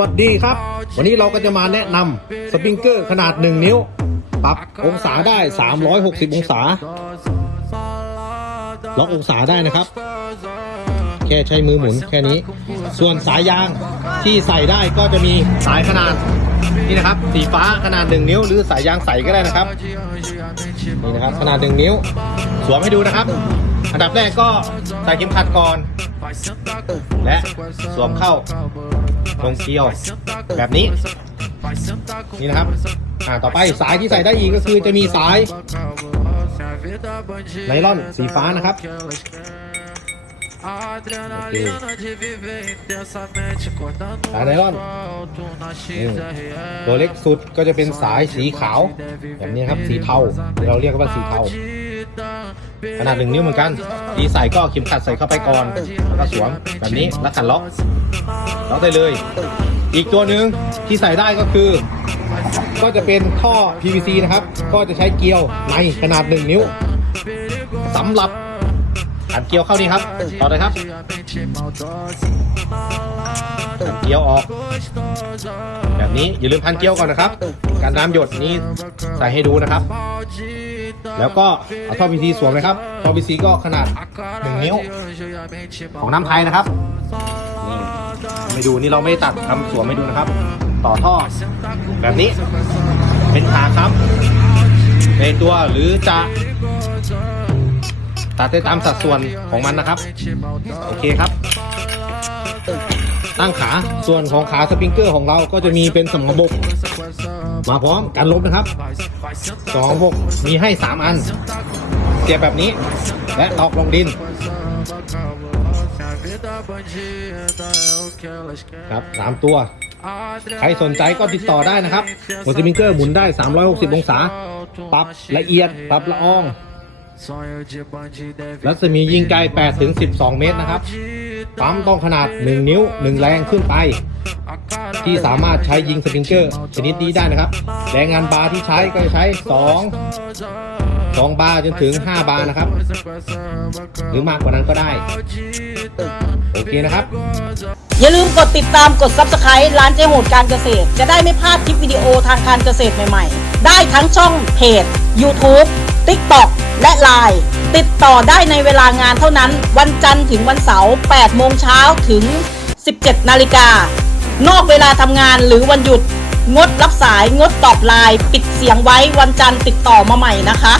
สวัสดีครับ วันนี้เราก็จะมาแนะนำสปริงเกอร์ขนาด 1 นิ้ว ปรับองศาได้ 360 องศา ล็อกองศาได้นะครับ แค่ใช้มือหมุนแค่นี้ ส่วนสายยางที่ใส่ได้ก็จะมีสายขนาดนี่นะครับ สีฟ้าขนาด 1 นิ้ว หรือสายยางใสก็ได้นะครับ นี่นะครับขนาด 1 นิ้ว สวมให้ดูนะครับ อันดับแรกก็ใส่เข็มขัดก่อน และสวมเข้าลงเกลียวแบบนี้ นี่นะครับอ่าต่อไปสายที่ใส่ได้อีกก็คือจะมีสายไนล่อนสีฟ้านะครับสายไนล่อนตัวเล็กสุดก็จะเป็นสายสีขาว แบบนี้ครับสีเทาเราเรียกว่าสีเทา ขนาดหนึ่งนิ้วเหมือนกันทีใส่ก็เข็มขัดใส่เข้าไปก่อนแล้วก็สวมแบบนี้แล้วขันล็อกล็อกได้เลย อีกตัวหนึ่งที่ใส่ได้ก็คือ ก็จะเป็นท่อ PVC นะครับ ก็จะใช้เกลียวในขนาด1นิ้วสำหรับขันเกลียวเข้านี่ครับต่อเลยครับเกลียวออก แบบนี้อย่าลืมพันเกลียวก่อนนะครับ การน้ำหยดนี้ใส่ให้ดูนะครับ แล้วก็เอาท่อ PVC สวมเลยครับท่อ PVC ก็ขนาด 1 นิ้ว ของน้ำไทยนะครับนี่ไม่ดูนี่เราไม่ตัดทำสวมไม่ดูนะครับ ต่อท่อ แบบนี้ เป็นขาค้ำในตัวหรือจะตัดได้ตามสัดส่วนของมันนะครับ โอเคครับ ตั้งขา ส่วนของขาสปริงเกอร์ของเราก็จะมีเป็นสมบบกมาพร้อมกันลบนะครับสองพวกมีให้3อัน เสียบแบบนี้ และตอกลงดิน ครับสามตัว ใครสนใจก็ติดต่อได้นะครับหัวสปริงเกอร์หมุนได้ 360 องศา ปรับละเอียด ปรับละอองรัศมียิงไกล8ถึง12 เมตรนะครับ ปั๊มต้องขนาด 1 นิ้ว 1 แรงขึ้นไป ที่สามารถใช้ยิงสปริงเกอร์ชนิดนี้ได้นะครับ แรงงานบาร์ที่ใช้ก็จะใช้ 2 2 บาร์จนถึง 5 บาร์นะครับ หรือมากกว่านั้นก็ได้ โอเคนะครับ อย่าลืมกดติดตามกด Subscribe ร้านเจโหดการเกษตร จะได้ไม่พลาดคลิปวิดีโอทางการเกษตรใหม่ ๆ ได้ทั้งช่องเพจ YouTube TikTok และ Line ติดต่อได้ในเวลางานเท่านั้น วันจันทร์ถึงวันเสาร์8โมงเช้าถึง 17 นาฬิกา นอกเวลาทำงานหรือวันหยุด งดรับสาย งดตอบไลน์ ปิดเสียงไว้วันจันทร์ติดต่อมาใหม่นะคะ